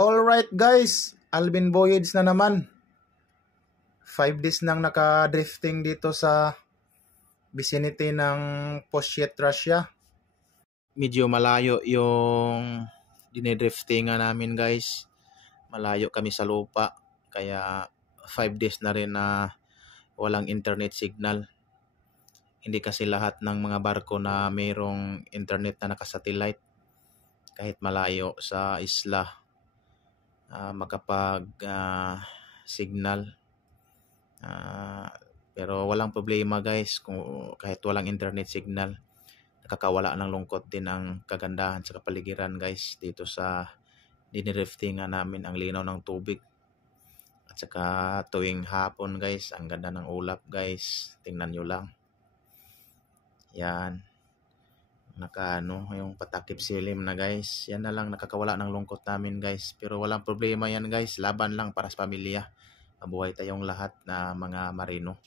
Alright guys, Alvin Voyage na naman. 5 days nang naka-drifting dito sa vicinity ng Poshet, Russia. Medyo malayo yung dinidriftingan namin guys. Malayo kami sa lupa. Kaya 5 days na rin na walang internet signal. Hindi kasi lahat ng mga barko na mayroong internet na nakasatellite. Kahit malayo sa isla, makapag signal. Pero walang problema guys kung kahit walang internet signal. Nakakawala ng lungkot din ang kagandahan sa kapaligiran guys dito sa dinidriftingan namin. Ang linaw ng tubig at saka tuwing hapon guys, ang ganda ng ulap guys. Tingnan nyo lang yan, yung patakip silim na guys. Yan na lang nakakawala ng lungkot namin guys. Pero walang problema yan guys, laban lang para sa pamilya. Mabuhay tayong lahat na mga marino.